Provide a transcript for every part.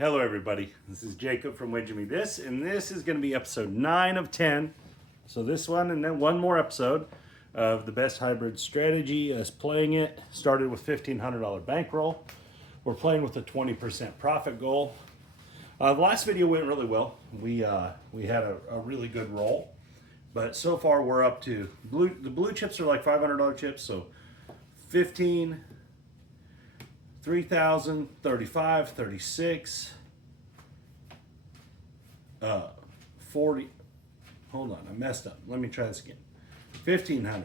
Hello everybody, this is Jacob from Wedge Me This, and this is going to be episode 9 of 10. So this one and then one more episode of the best hybrid strategy as playing it. Started with $1,500 bankroll. We're playing with a 20% profit goal. The last video went really well. We had a really good roll, but so far we're up to the blue chips are like $500 chips, so 15, 3,000, 35, 36, 40. Hold on, I messed up. Let me try this again. 1,500,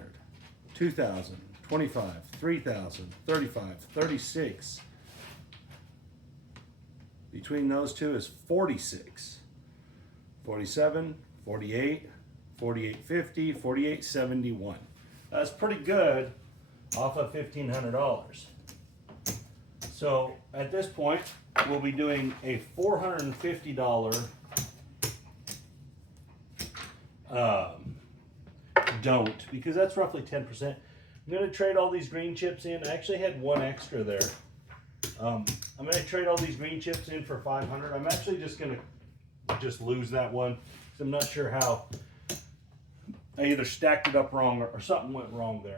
2,000, 25, 3,000, 35, 36. Between those two is 46, 47, 48, 48.50, 48.71. That's pretty good off of $1,500. So at this point, we'll be doing a $450 don't, because that's roughly 10%. I'm going to trade all these green chips in. I actually had one extra there. I'm going to trade all these green chips in for 500. I'm actually just going to lose that one, because I'm not sure how. I either stacked it up wrong or something went wrong there,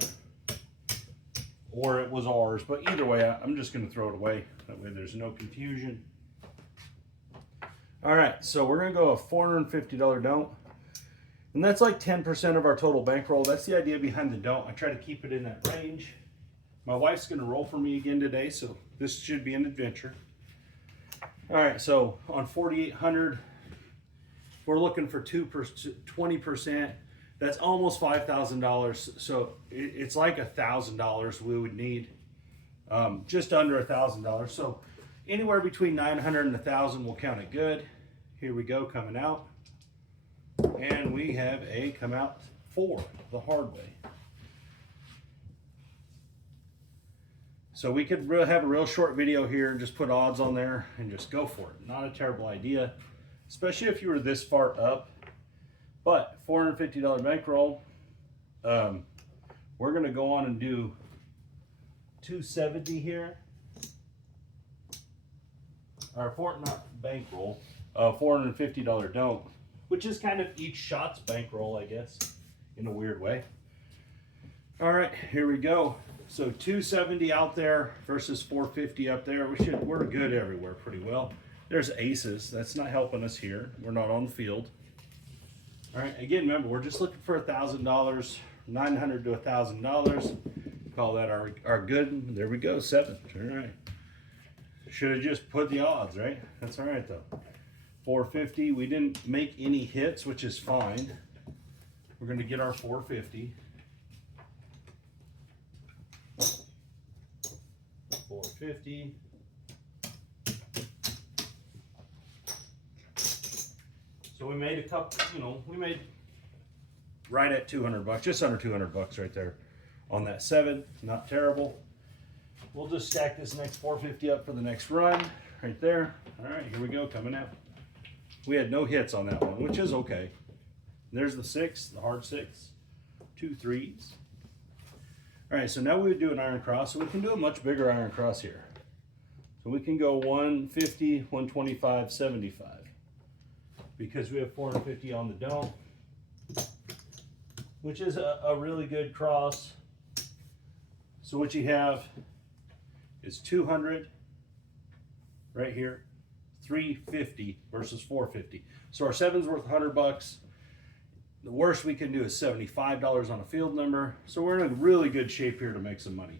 or it was ours. But either way, I'm just going to throw it away. That way there's no confusion. All right, so we're going to go a $450 don't. And that's like 10% of our total bankroll. That's the idea behind the don't. I try to keep it in that range. My wife's going to roll for me again today, so this should be an adventure. All right, so on 4,800, we're looking for 20%. That's almost $5,000. So it's like $1,000 we would need, just under $1,000. So anywhere between 900 and 1,000 will count it good. Here we go, coming out. And we have a come out 4 the hard way. So we could have a real short video here and just put odds on there and just go for it. Not a terrible idea, especially if you were this far up. But $450 bankroll, we're going to go on and do 270 here. Our not bankroll, $450 don't, which is kind of each shot's bankroll, I guess, in a weird way. All right, here we go. So 270 out there versus 450 up there. We're good everywhere pretty well. There's aces. That's not helping us here. We're not on the field. All right, again, remember, we're just looking for $1,000, $900 to $1,000. Call that our good. There we go, 7. All right. Should have just put the odds, right? That's all right, though. 450, we didn't make any hits, which is fine. We're going to get our 450. 450. So we made a couple, we made right at 200 bucks, just under 200 bucks right there on that 7. Not terrible. We'll just stack this next 450 up for the next run right there. All right, here we go, coming out. We had no hits on that one, which is okay. There's the 6, the hard 6, 2 3s. All right, so now we would do an iron cross. So we can do a much bigger iron cross here. So we can go 150, 125, 75. Because we have 450 on the dome, which is a really good cross. So what you have is 200 right here, 350 versus 450. So our 7's worth 100 bucks. The worst we can do is $75 on a field number. So we're in a really good shape here to make some money.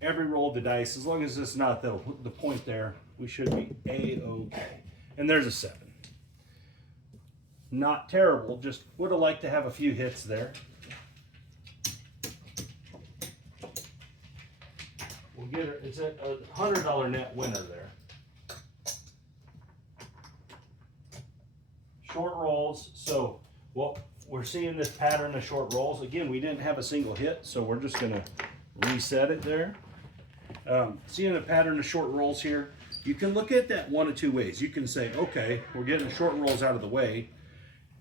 Every roll of the dice, as long as it's not the point there, we should be A-okay. And there's a 7. Not terrible, just would have liked to have a few hits there. We'll get her, it's a $100 net winner there. Short rolls, so well, we're seeing this pattern of short rolls. Again, we didn't have a single hit, so we're just gonna reset it there. Seeing a pattern of short rolls here, you can look at that one of two ways. You can say, okay, we're getting the short rolls out of the way,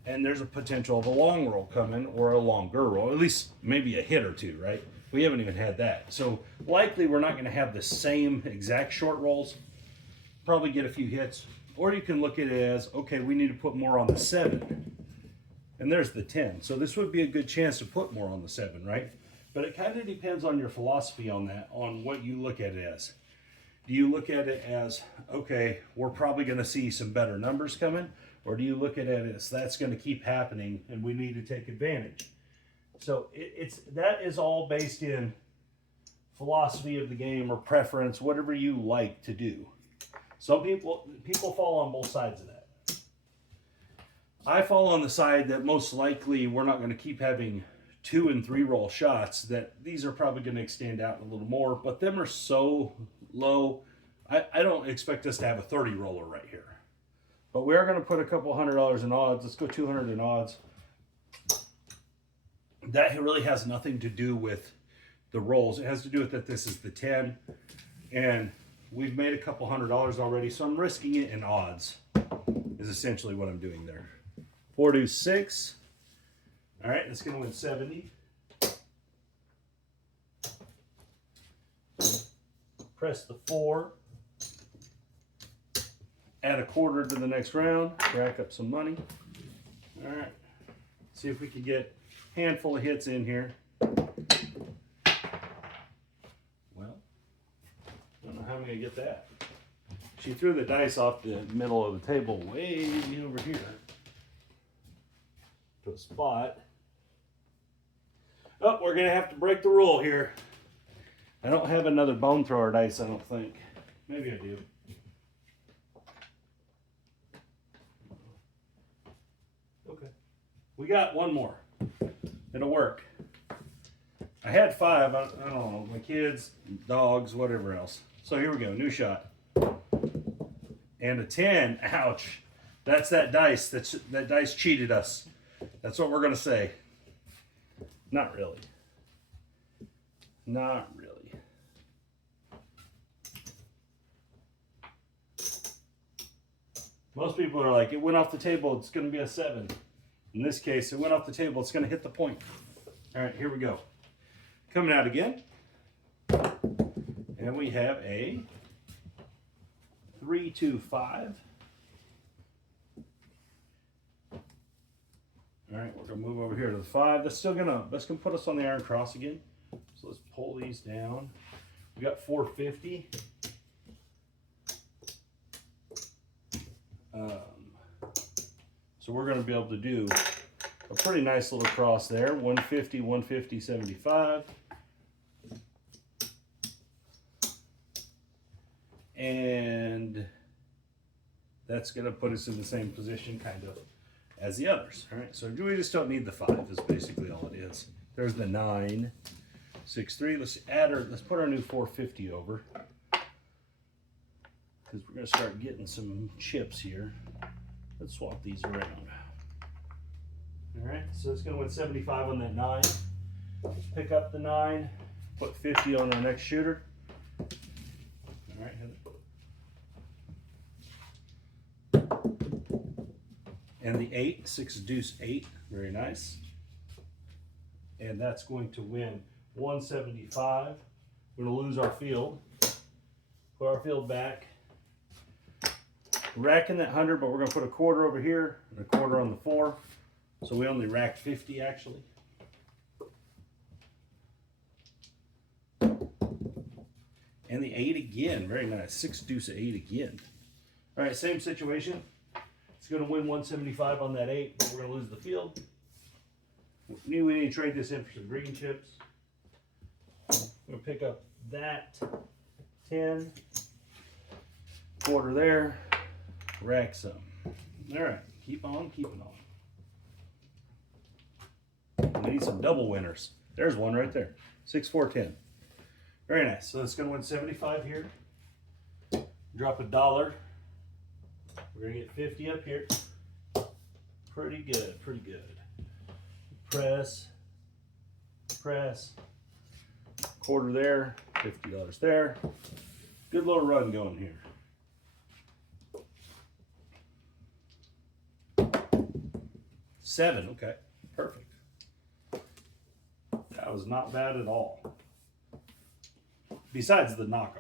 and there's a potential of a long roll coming or a longer roll, at least maybe a hit or two, right? We haven't even had that. So likely we're not going to have the same exact short rolls. Probably get a few hits, Or you can look at it as, okay, we need to put more on the 7. And there's the 10. So this would be a good chance to put more on the 7, right? But it kind of depends on your philosophy on that, on what you look at it as. Do you look at it as, okay, we're probably going to see some better numbers coming? Or do you look at it as that's going to keep happening and we need to take advantage? So that is all based in philosophy of the game or preference, whatever you like to do. Some people fall on both sides of that. I fall on the side that most likely we're not going to keep having 2 and 3 roll shots, that these are probably going to extend out a little more, but them are so low. I don't expect us to have a 30 roller right here. But we are going to put a couple $100 in odds. Let's go 200 in odds. That really has nothing to do with the rolls. It has to do with that this is the 10. And we've made a couple $100 already, so I'm risking it in odds, is essentially what I'm doing there. 4 to 6. All right, that's going to win 70. Press the 4. Add a quarter to the next round. Rack up some money. All right. See if we can get a handful of hits in here. Well, I don't know how I'm going to get that. She threw the dice off the middle of the table way over here to a spot. Oh, we're going to have to break the rule here. I don't have another bone thrower dice, I don't think. Maybe I do. Okay. We got one more. It'll work. I had 5. I don't know. My kids, dogs, whatever else. So here we go. New shot. And a 10. Ouch. That's that dice. That dice cheated us. That's what we're going to say. Not really. Not really. Most people are like, it went off the table, it's going to be a 7. In this case, it went off the table, it's going to hit the point. All right, here we go. Coming out again. And we have a 3, 2, 5. All right, we're going to move over here to the 5. That's gonna put us on the iron cross again. So let's pull these down. We got 450. So we're going to be able to do a pretty nice little cross there. 150, 150, 75. And that's going to put us in the same position kind of as the others. All right, so we just don't need the 5 is basically all it is. There's the 9, 6, 3. Let's put our new 450 over, because we're going to start getting some chips here. Let's swap these around. All right, so it's going to win 75 on that 9. Pick up the 9, put 50 on our next shooter. All right, and the 8, 6 deuce 8, very nice. And that's going to win 175. We're going to lose our field. Put our field back. Racking that 100, but we're going to put a quarter over here and a quarter on the 4. So we only racked 50 actually. And the 8 again, very nice. 6 deuce 8 again. All right, same situation. It's going to win 175 on that 8, but we're going to lose the field. We need to trade this in for some green chips. We're going to pick up that 10, quarter there, rack some. All right, keep on keeping on. We need some double winners. There's one right there. 6, 4, 10. Very nice. So it's going to win 75 here. Drop $1. We're going to get 50 up here. Pretty good, pretty good. Press, press. Quarter there, $50 there. Good little run going here. $7, okay, perfect. That was not bad at all. Besides the knockoff.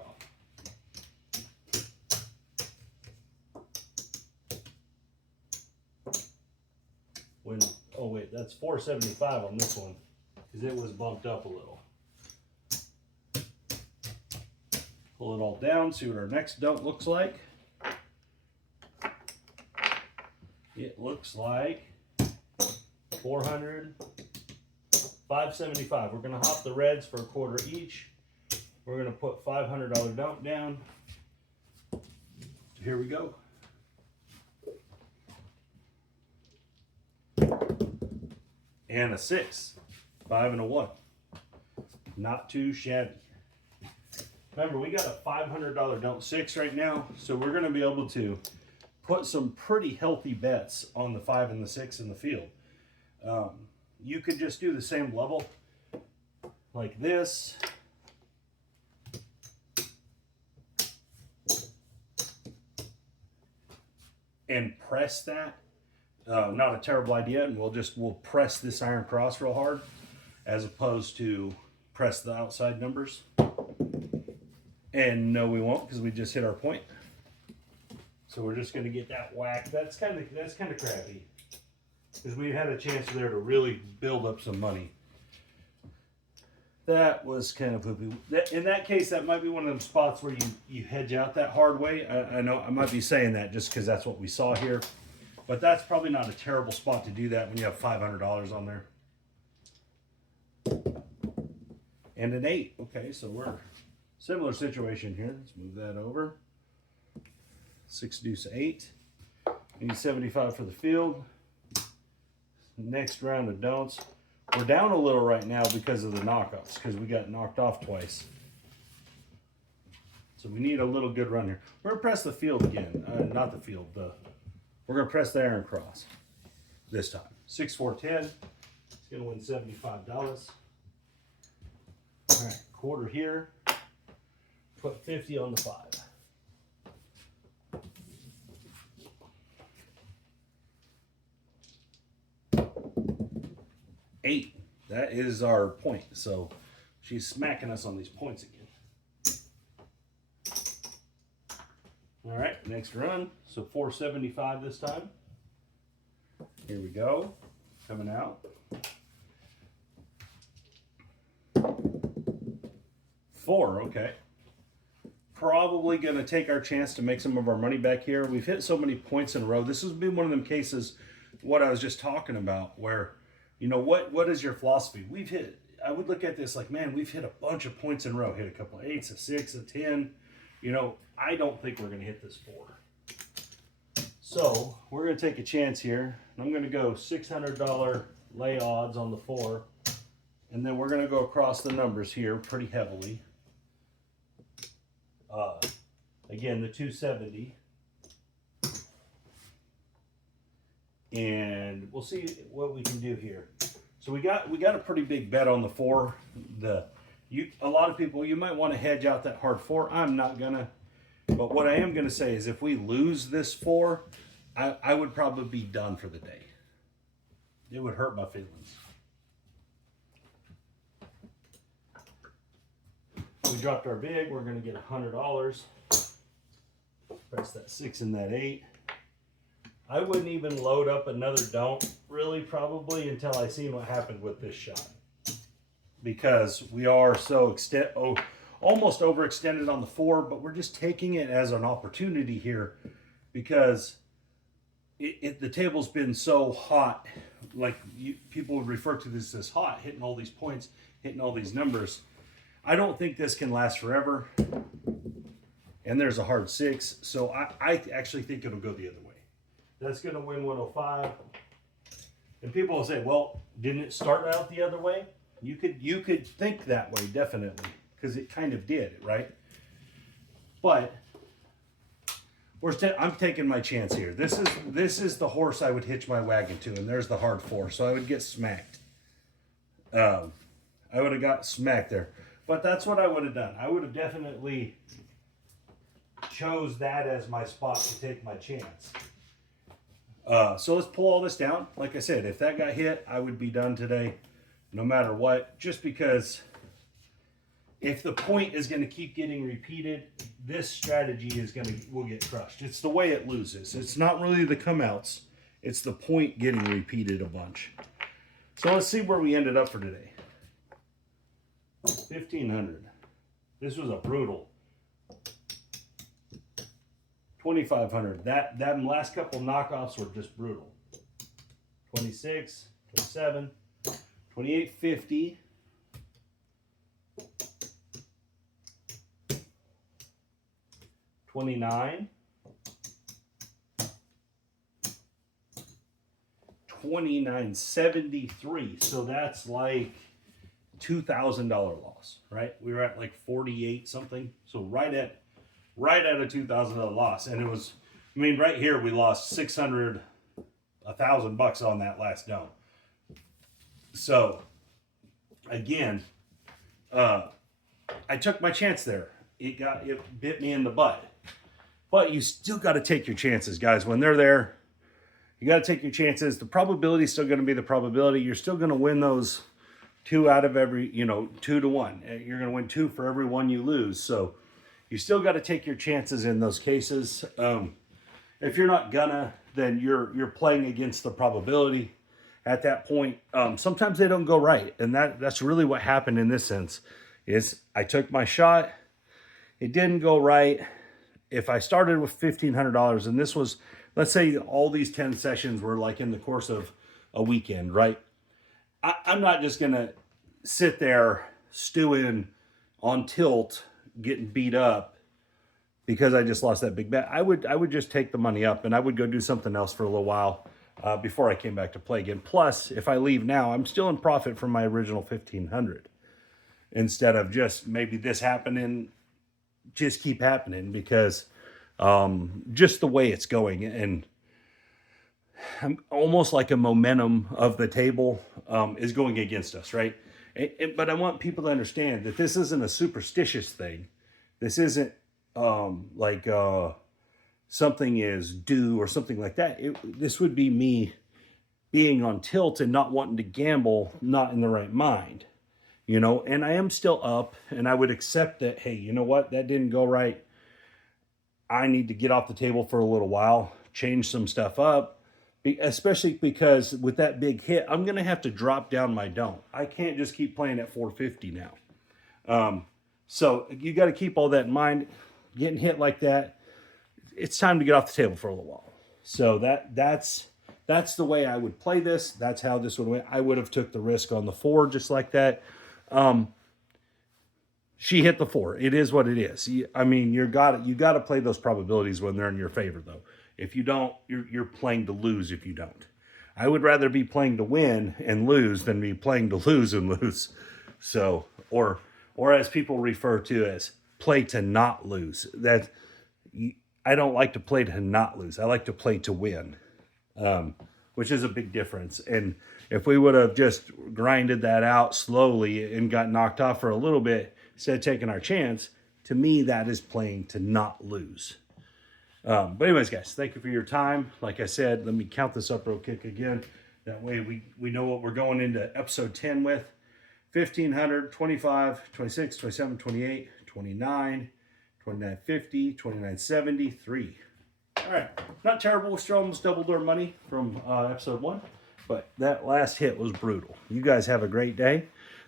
when, oh wait, that's 475 on this one, because it was bumped up a little. Pull it all down, see what our next don't looks like. It looks like 400, 575. We're gonna hop the reds for a quarter each. We're gonna put $500 don't down. Here we go. And a 6, 5 and a 1. Not too shabby. Remember, we got a $500 don't 6 right now, so we're going to be able to put some pretty healthy bets on the 5 and the 6 in the field. You could just do the same level like this. And press that. Not a terrible idea, and we'll press this iron cross real hard as opposed to press the outside numbers. And no, we won't, because we just hit our point. So we're just going to get that whack. That's kind of crappy, because we had a chance there to really build up some money. That was kind of poopy. In that case, that might be one of them spots where you hedge out that hard way. I know I might be saying that just because that's what we saw here. But that's probably not a terrible spot to do that when you have $500 on there. And an 8. Okay, so we're similar situation here. Let's move that over. 6 deuce 8. Need 75 for the field. Next round of don'ts. We're down a little right now because of the knockoffs, because we got knocked off twice. So we need a little good run here. We're going to press the field again. Not the field. We're going to press the iron cross this time. 6, 4, 10. It's going to win $75. All right, quarter here. Put 50 on the 5. $8. That is our point. So she's smacking us on these points again. All right, next run. So 475 this time. Here we go. Coming out. 4, okay. Probably going to take our chance to make some of our money back here. We've hit so many points in a row. This has been one of them cases, what I was just talking about, where, you know, what is your philosophy? We've hit, I would look at this like, man, we've hit a bunch of points in a row. Hit a couple of 8s, a 6, a 10. You know, I don't think we're going to hit this 4. So we're going to take a chance here. I'm going to go $600 lay odds on the 4. And then we're going to go across the numbers here pretty heavily. Again, the 270. And we'll see what we can do here. So we got a pretty big bet on the 4. A lot of people, you might want to hedge out that hard 4. I'm not gonna. But what I am gonna say is, if we lose this 4, I would probably be done for the day. It would hurt my feelings. We dropped our big. We're gonna get $100. Press that 6 and that 8. I wouldn't even load up another don't, really, probably, until I seen what happened with this shot. Because we are so almost overextended on the 4, but we're just taking it as an opportunity here, because the table's been so hot. Like people would refer to this as hot, hitting all these points, hitting all these numbers. I don't think this can last forever. And there's a hard 6, so I actually think it'll go the other way. That's going to win 105. And people will say, well, didn't it start out the other way? You could think that way, definitely, because it kind of did, right? But I'm taking my chance here. This is the horse I would hitch my wagon to, and there's the hard 4, so I would get smacked. I would have got smacked there. But that's what I would have done. I would have definitely chose that as my spot to take my chance. So let's pull all this down. Like I said, if that got hit, I would be done today, no matter what, just because if the point is going to keep getting repeated, this strategy will get crushed. It's the way it loses. It's not really the come outs. It's the point getting repeated a bunch. So let's see where we ended up for today. 1,500. This was a brutal. 2,500. That last couple knockoffs were just brutal. 26, 27, 28.50. 29, 29.73. So that's like $2,000 loss, right? We were at like 48 something. So right at a $2,000 loss. And it was, I mean, right here we lost $1,000 on that last dome. So again, I took my chance there. It bit me in the butt. But you still got to take your chances, guys. When they're there, you got to take your chances. The probability is still going to be the probability. You're still going to win those 2 out of every, 2 to 1. You're going to win 2 for every 1 you lose. So you still got to take your chances in those cases. If you're not gonna, then you're playing against the probability at that point. Sometimes they don't go right. And that's really what happened in this sense. Is I took my shot. It didn't go right. If I started with $1,500 and this was, let's say all these 10 sessions were like in the course of a weekend, right? I'm not just going to sit there stewing on tilt, getting beat up because I just lost that big bet. I would just take the money up and I would go do something else for a little while before I came back to play again. Plus, if I leave now, I'm still in profit from my original $1,500 instead of just maybe this happening, just keep happening because just the way it's going. And I'm almost like a momentum of the table is going against us, right? But I want people to understand that this isn't a superstitious thing. This isn't like something is due or something like that. This would be me being on tilt and not wanting to gamble, not in the right mind. And I am still up and I would accept that, hey, you know what? That didn't go right. I need to get off the table for a little while, change some stuff up, especially because with that big hit, I'm going to have to drop down my dome. I can't just keep playing at 450 now. So you got to keep all that in mind. Getting hit like that, it's time to get off the table for a little while. So that's the way I would play this. That's how this would win. I would have took the risk on the 4 just like that. She hit the 4. It is what it is. I mean, you got to play those probabilities when they're in your favor, though. If you don't, you're playing to lose. If you don't, I would rather be playing to win and lose than be playing to lose and lose. So, or as people refer to as play to not lose. That I don't like to play to not lose. I like to play to win, which is a big difference. And if we would have just grinded that out slowly and got knocked off for a little bit instead of taking our chance, to me, that is playing to not lose. But anyways, guys, thank you for your time. Like I said, let me count this up real quick again. That way we know what we're going into episode 10 with. 1,500, 25, 26, 27, 28, 29, 29.50, 29.73. All right, not terrible. We still almost doubled our money from episode 1, but that last hit was brutal. You guys have a great day.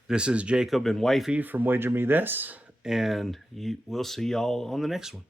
This is Jacob and Wifey from Wager Me This, and we'll see y'all on the next one.